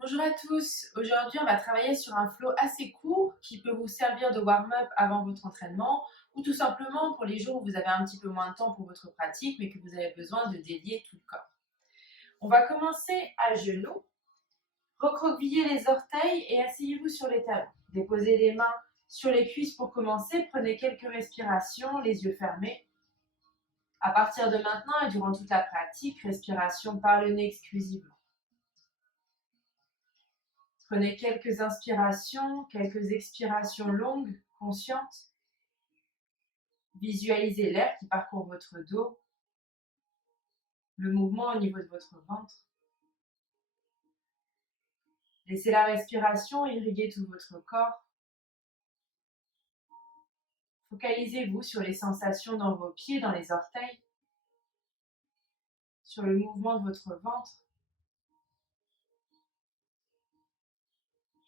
Bonjour à tous, aujourd'hui on va travailler sur un flow assez court qui peut vous servir de warm-up avant votre entraînement ou tout simplement pour les jours où vous avez un petit peu moins de temps pour votre pratique mais que vous avez besoin de dédier tout le corps. On va commencer à genoux, recroquevillez les orteils et asseyez-vous sur les talons. Déposez les mains sur les cuisses pour commencer, prenez quelques respirations, les yeux fermés. À partir de maintenant et durant toute la pratique, respiration par le nez exclusivement. Prenez quelques inspirations, quelques expirations longues, conscientes. Visualisez l'air qui parcourt votre dos, le mouvement au niveau de votre ventre. Laissez la respiration irriguer tout votre corps. Focalisez-vous sur les sensations dans vos pieds, dans les orteils, sur le mouvement de votre ventre,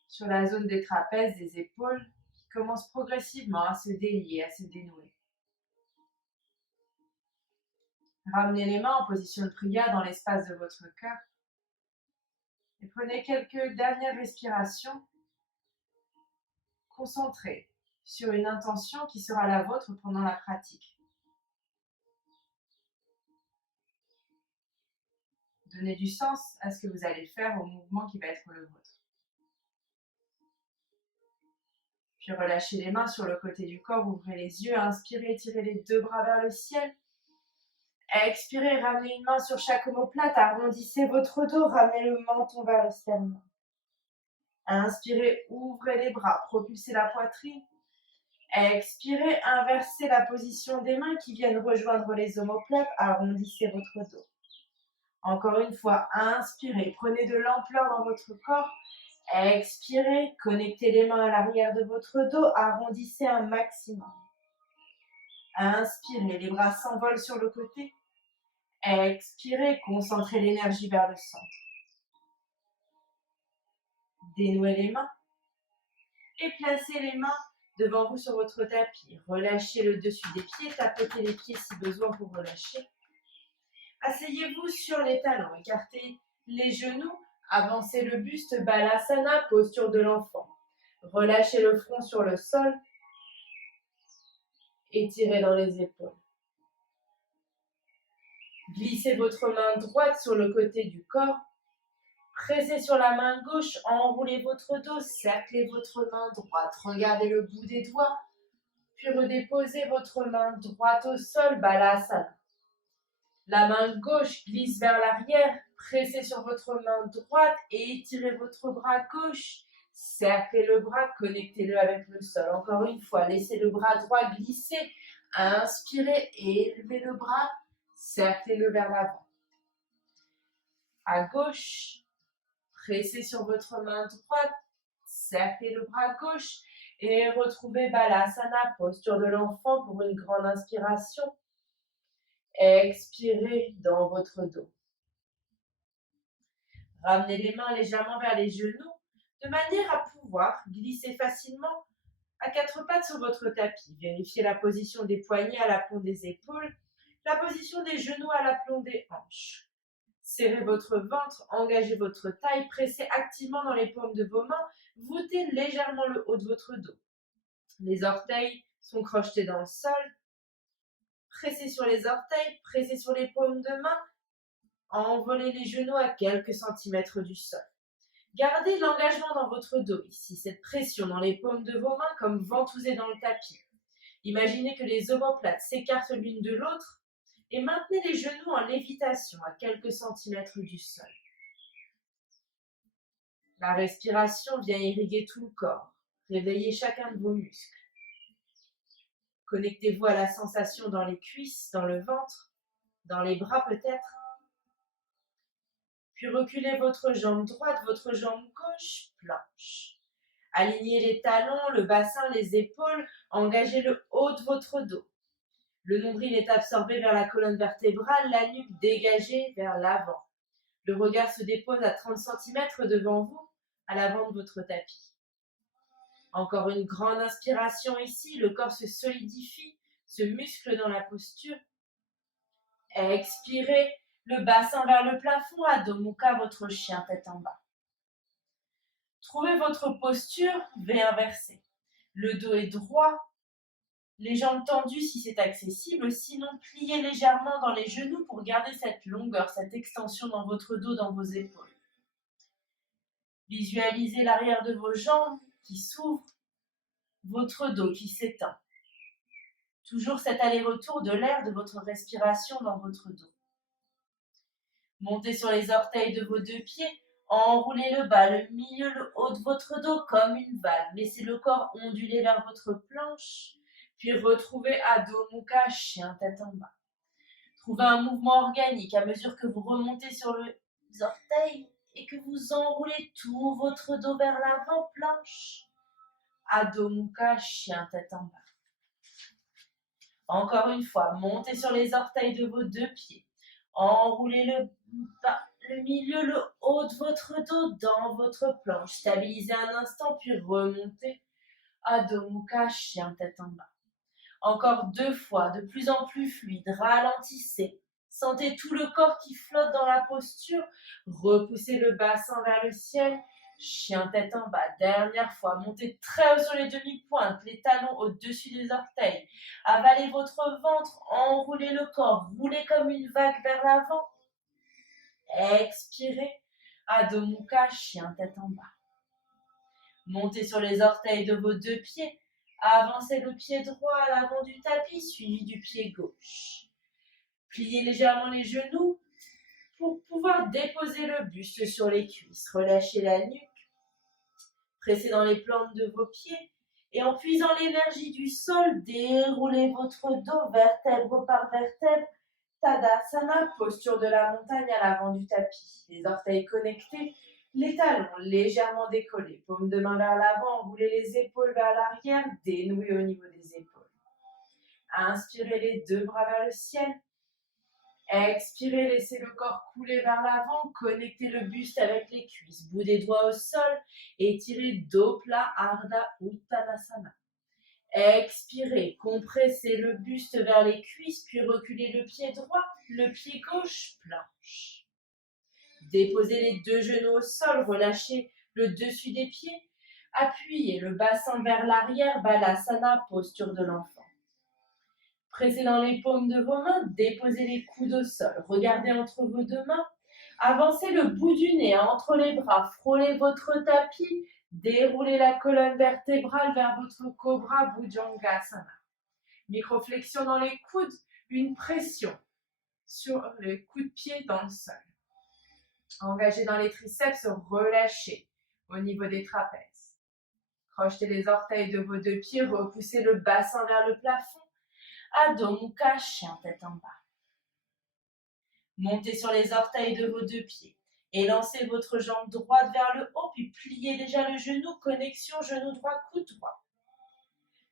sur la zone des trapèzes, des épaules, qui commence progressivement à se délier, à se dénouer. Ramenez les mains en position de prière dans l'espace de votre cœur. Et prenez quelques dernières respirations concentrées sur une intention qui sera la vôtre pendant la pratique. Donnez du sens à ce que vous allez faire, au mouvement qui va être le vôtre. Puis relâchez les mains sur le côté du corps, ouvrez les yeux, inspirez, tirez les deux bras vers le ciel. Expirez, ramenez une main sur chaque omoplate, arrondissez votre dos, ramenez le menton vers le sternum. Inspirez, ouvrez les bras, propulsez la poitrine. Expirez, inversez la position des mains qui viennent rejoindre les omoplates, arrondissez votre dos. Encore une fois, inspirez, prenez de l'ampleur dans votre corps. Expirez, connectez les mains à l'arrière de votre dos, arrondissez un maximum. Inspirez, les bras s'envolent sur le côté. Expirez, concentrez l'énergie vers le centre. Dénouez les mains et placez les mains devant vous sur votre tapis. Relâchez le dessus des pieds, tapotez les pieds si besoin pour relâcher. Asseyez-vous sur les talons, écartez les genoux, avancez le buste, Balasana, posture de l'enfant. Relâchez le front sur le sol, étirez dans les épaules. Glissez votre main droite sur le côté du corps, pressez sur la main gauche, enroulez votre dos, cerclez votre main droite, regardez le bout des doigts, puis redéposez votre main droite au sol, Balasana. La main gauche glisse vers l'arrière, pressez sur votre main droite et étirez votre bras gauche. Cerclez le bras, connectez-le avec le sol. Encore une fois, laissez le bras droit glisser. Inspirez, élevez le bras, cerclez-le vers l'avant. À gauche, pressez sur votre main droite, cerclez le bras gauche et retrouvez Balasana, posture de l'enfant pour une grande inspiration. Expirez dans votre dos. Ramenez les mains légèrement vers les genoux de manière à pouvoir glisser facilement à quatre pattes sur votre tapis. Vérifiez la position des poignets à l'aplomb des épaules, la position des genoux à l'aplomb des hanches. Serrez votre ventre, engagez votre taille, pressez activement dans les paumes de vos mains, voûtez légèrement le haut de votre dos. Les orteils sont crochetés dans le sol. Pressez sur les orteils, pressez sur les paumes de main. Envolez les genoux à quelques centimètres du sol. Gardez l'engagement dans votre dos ici, cette pression dans les paumes de vos mains comme ventousées dans le tapis. Imaginez que les omoplates s'écartent l'une de l'autre et maintenez les genoux en lévitation à quelques centimètres du sol. La respiration vient irriguer tout le corps, réveillez chacun de vos muscles. Connectez-vous à la sensation dans les cuisses, dans le ventre, dans les bras peut-être. Puis reculez votre jambe droite, votre jambe gauche, planche. Alignez les talons, le bassin, les épaules, engagez le haut de votre dos. Le nombril est absorbé vers la colonne vertébrale, la nuque dégagée vers l'avant. Le regard se dépose à 30 cm devant vous, à l'avant de votre tapis. Encore une grande inspiration ici, le corps se solidifie, se muscle dans la posture. Expirez, le bassin vers le plafond, Adho Mukha, votre chien tête en bas. Trouvez votre posture V inversée. Le dos est droit, les jambes tendues si c'est accessible, sinon pliez légèrement dans les genoux pour garder cette longueur, cette extension dans votre dos, dans vos épaules. Visualisez l'arrière de vos jambes qui s'ouvre, votre dos qui s'étend. Toujours cet aller-retour de l'air de votre respiration dans votre dos. Montez sur les orteils de vos deux pieds, enroulez le bas, le milieu, le haut de votre dos comme une vague. Laissez le corps onduler vers votre planche, puis retrouvez Adho Mukha, chien tête en bas. Trouvez un mouvement organique à mesure que vous remontez sur les orteils et que vous enroulez tout votre dos vers l'avant, planche. Adho Mukha, chien tête en bas. Encore une fois, montez sur les orteils de vos deux pieds. Enroulez le bas, le milieu, le haut de votre dos dans votre planche. Stabilisez un instant, puis remontez. Adho Mukha, chien tête en bas. Encore 2 fois, de plus en plus fluide. Ralentissez. Sentez tout le corps qui flotte dans la posture. Repoussez le bassin vers le ciel. Chien tête en bas. Dernière fois, montez très haut sur les demi-pointes, les talons au-dessus des orteils. Avalez votre ventre, enroulez le corps, roulez comme une vague vers l'avant. Expirez. Adho Mukha, chien tête en bas. Montez sur les orteils de vos deux pieds. Avancez le pied droit à l'avant du tapis, suivi du pied gauche. Pliez légèrement les genoux pour pouvoir déposer le buste sur les cuisses. Relâchez la nuque. Pressez dans les plantes de vos pieds et en puisant l'énergie du sol, déroulez votre dos vertèbre par vertèbre. Tadasana, posture de la montagne à l'avant du tapis. Les orteils connectés, les talons légèrement décollés. Paume de main vers l'avant, enroulez les épaules vers l'arrière, dénouez au niveau des épaules. Inspirez les 2 bras vers le ciel. Expirez, laissez le corps couler vers l'avant, connectez le buste avec les cuisses, bout des doigts au sol, étirez dos plat, Ardha Uttanasana. Expirez, compressez le buste vers les cuisses, puis reculez le pied droit, le pied gauche, planche. Déposez les 2 genoux au sol, relâchez le dessus des pieds, appuyez le bassin vers l'arrière, Balasana, posture de l'enfant. Pressez dans les paumes de vos mains, déposez les coudes au sol, regardez entre vos 2 mains, avancez le bout du nez entre les bras, frôlez votre tapis, déroulez la colonne vertébrale vers votre cobra Bhujangasana. Microflexion dans les coudes, une pression sur les coups de pied dans le sol. Engagez dans les triceps, relâchez au niveau des trapèzes. Crochetez les orteils de vos 2 pieds, repoussez le bassin vers le plafond. Adho Mukha, chien tête en bas. Montez sur les orteils de vos 2 pieds et lancez votre jambe droite vers le haut, puis pliez déjà le genou, connexion genou droit, coude droit.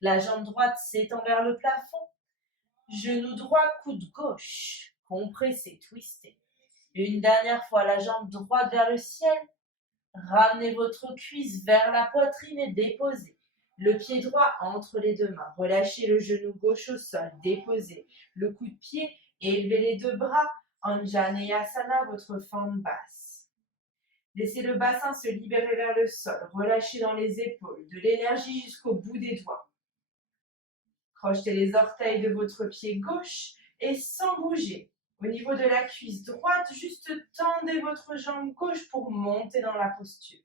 La jambe droite s'étend vers le plafond, genou droit, coude gauche, compressez, twistez. Une dernière fois, la jambe droite vers le ciel, ramenez votre cuisse vers la poitrine et déposez. Le pied droit entre les 2 mains. Relâchez le genou gauche au sol. Déposez le coup de pied et élevez les 2 bras. Anjaneyasana, votre forme basse. Laissez le bassin se libérer vers le sol. Relâchez dans les épaules. De l'énergie jusqu'au bout des doigts. Crochetez les orteils de votre pied gauche et sans bouger. Au niveau de la cuisse droite, juste tendez votre jambe gauche pour monter dans la posture.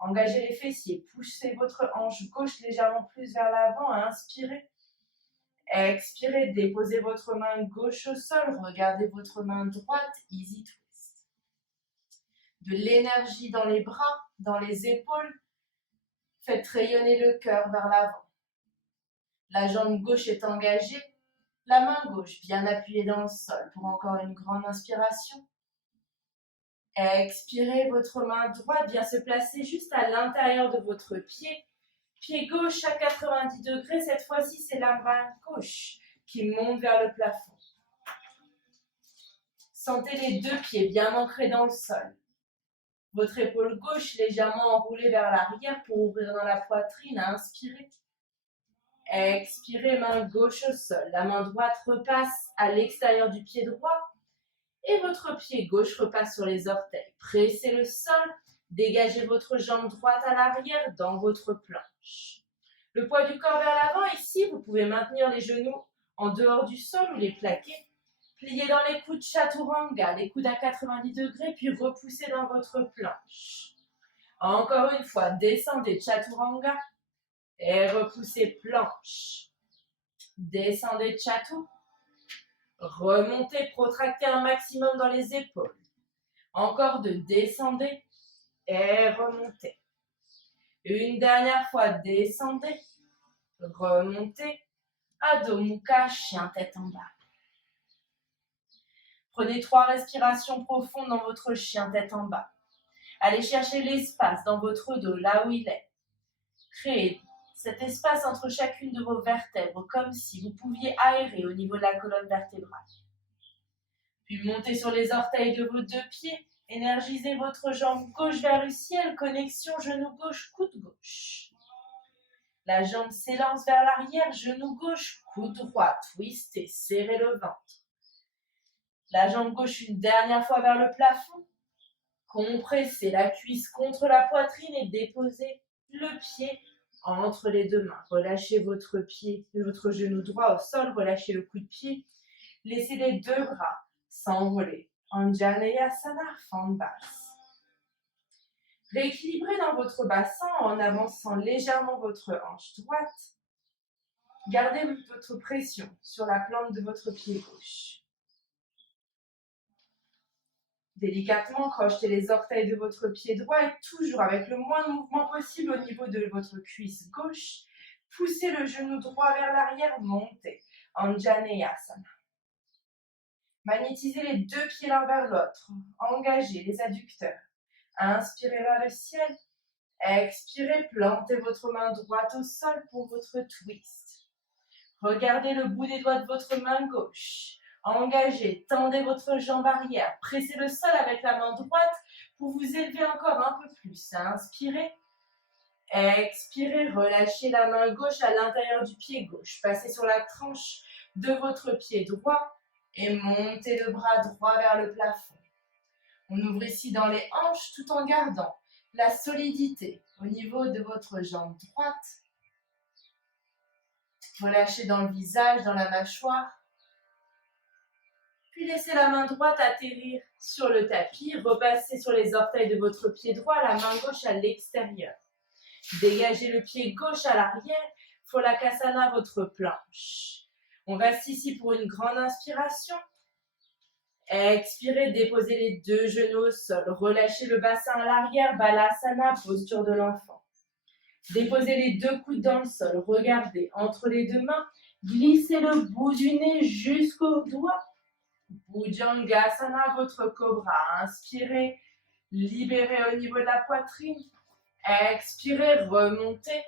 Engagez les fessiers, poussez votre hanche gauche légèrement plus vers l'avant, inspirez. Expirez, déposez votre main gauche au sol, regardez votre main droite, easy twist. De l'énergie dans les bras, dans les épaules, faites rayonner le cœur vers l'avant. La jambe gauche est engagée, la main gauche bien appuyée dans le sol pour encore une grande inspiration. Expirez, votre main droite vient se placer juste à l'intérieur de votre pied. Pied gauche à 90 degrés, cette fois-ci c'est la main gauche qui monte vers le plafond. Sentez les 2 pieds bien ancrés dans le sol. Votre épaule gauche légèrement enroulée vers l'arrière pour ouvrir dans la poitrine, inspirez. Expirez, main gauche au sol. La main droite repasse à l'extérieur du pied droit. Et votre pied gauche repasse sur les orteils. Pressez le sol, Dégagez votre jambe droite à l'arrière dans votre planche. Le poids du corps vers l'avant. Ici, vous pouvez maintenir les genoux en dehors du sol ou les plaquer. Pliez dans les coudes chaturanga, les coudes à 90 degrés, puis repoussez dans votre planche. Encore une fois, descendez chaturanga et repoussez planche. Descendez chatu. Remontez, protractez un maximum dans les épaules. Encore deux, descendez et remontez. Une dernière fois, descendez, remontez. Adho Mukha, chien tête en bas. Prenez 3 respirations profondes dans votre chien tête en bas. Allez chercher l'espace dans votre dos, là où il est. Créez cet espace entre chacune de vos vertèbres, comme si vous pouviez aérer au niveau de la colonne vertébrale. Puis montez sur les orteils de vos 2 pieds. Énergisez votre jambe gauche vers le ciel, connexion genou gauche, coude gauche. La jambe s'élance vers l'arrière, genou gauche, coude droit, twist et serrez le ventre. La jambe gauche une dernière fois vers le plafond. Compressez la cuisse contre la poitrine et déposez le pied entre les 2 mains. Relâchez votre genou droit au sol, relâchez le coup de pied. Laissez les 2 bras s'envoler. Anjaneyasana, fente basse. Rééquilibrez dans votre bassin en avançant légèrement votre hanche droite. Gardez votre pression sur la plante de votre pied gauche. Délicatement, crochetez les orteils de votre pied droit et toujours avec le moins de mouvement possible au niveau de votre cuisse gauche. Poussez le genou droit vers l'arrière, montez. Anjaneyasana. Magnétisez les 2 pieds l'un vers l'autre. Engagez les adducteurs. Inspirez vers le ciel. Expirez, plantez votre main droite au sol pour votre twist. Regardez le bout des doigts de votre main gauche. Engagez, tendez votre jambe arrière. Pressez le sol avec la main droite pour vous élever encore un peu plus. Inspirez. Expirez, relâchez la main gauche à l'intérieur du pied gauche. Passez sur la tranche de votre pied droit et montez le bras droit vers le plafond. On ouvre ici dans les hanches tout en gardant la solidité au niveau de votre jambe droite. Relâchez dans le visage, dans la mâchoire. Puis laissez la main droite atterrir sur le tapis. Repassez sur les orteils de votre pied droit, la main gauche à l'extérieur. Dégagez le pied gauche à l'arrière. Pholakasana, votre planche. On reste ici pour une grande inspiration. Expirez, déposez les 2 genoux au sol. Relâchez le bassin à l'arrière, Balasana, posture de l'enfant. Déposez les 2 coudes dans le sol. Regardez entre les 2 mains. Glissez le bout du nez jusqu'au doigt. Bhujangasana, votre cobra. Inspirez, libérez au niveau de la poitrine. Expirez, remontez.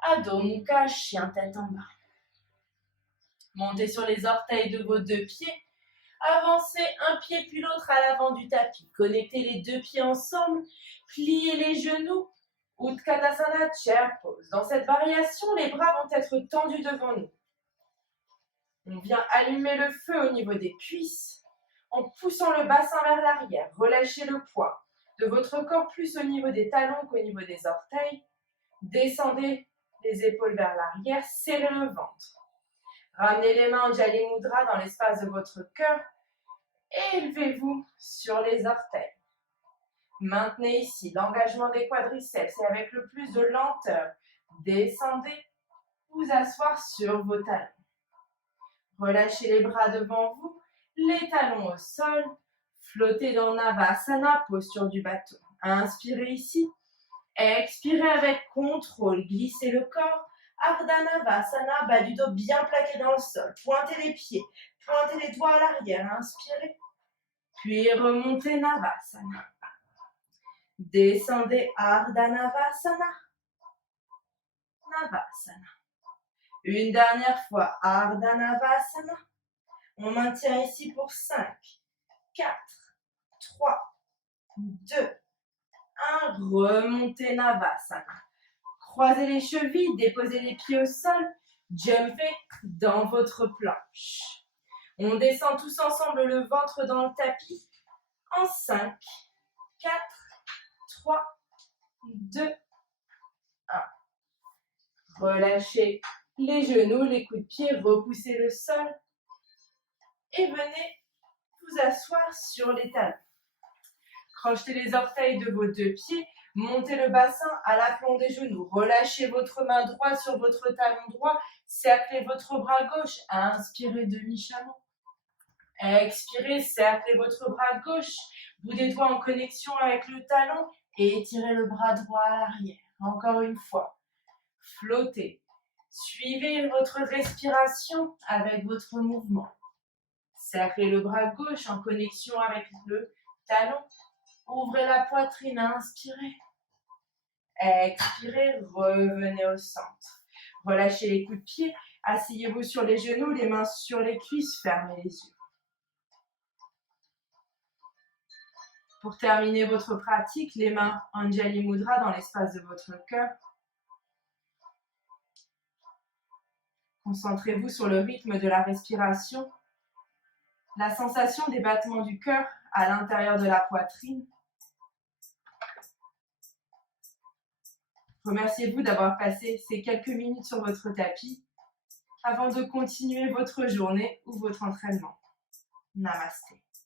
Adho Mukha, chien tête en bas. Montez sur les orteils de vos 2 pieds. Avancez un pied puis l'autre à l'avant du tapis. Connectez les 2 pieds ensemble. Pliez les genoux. Utkatasana, chair pose. Dans cette variation, les bras vont être tendus devant nous. On vient allumer le feu au niveau des cuisses en poussant le bassin vers l'arrière. Relâchez le poids de votre corps plus au niveau des talons qu'au niveau des orteils. Descendez les épaules vers l'arrière. Serrez le ventre. Ramenez les mains en Jali Mudra dans l'espace de votre cœur. Élevez-vous sur les orteils. Maintenez ici l'engagement des quadriceps et avec le plus de lenteur, descendez, vous asseoir sur vos talons. Relâchez les bras devant vous, les talons au sol, flottez dans Navasana, posture du bateau. Inspirez ici, expirez avec contrôle, glissez le corps. Ardha Navasana, bas du dos bien plaqué dans le sol. Pointez les pieds, pointez les doigts à l'arrière. Inspirez. Puis remontez Navasana. Descendez Ardha Navasana. Navasana. Une dernière fois, Ardha Navasana. On maintient ici pour 5, 4, 3, 2, 1. Remontez Navasana. Croisez les chevilles, déposez les pieds au sol, jumpez dans votre planche. On descend tous ensemble le ventre dans le tapis en 5, 4, 3, 2, 1. Relâchez les genoux, les coups de pied, repoussez le sol et venez vous asseoir sur les talons. Crochetez les orteils de vos deux pieds, montez le bassin à l'aplomb des genoux. Relâchez votre main droite sur votre talon droit, cerclez votre bras gauche, inspirez demi-chameau. Expirez, cerclez votre bras gauche, bout des doigts en connexion avec le talon et étirez le bras droit à l'arrière. Encore une fois, flottez. Suivez votre respiration avec votre mouvement. Cerclez le bras gauche en connexion avec le talon. Ouvrez la poitrine, inspirez. Expirez, revenez au centre. Relâchez les coups de pied, asseyez-vous sur les genoux, les mains sur les cuisses, fermez les yeux. Pour terminer votre pratique, les mains Anjali Mudra dans l'espace de votre cœur. Concentrez-vous sur le rythme de la respiration, la sensation des battements du cœur à l'intérieur de la poitrine. Remerciez-vous d'avoir passé ces quelques minutes sur votre tapis avant de continuer votre journée ou votre entraînement. Namasté.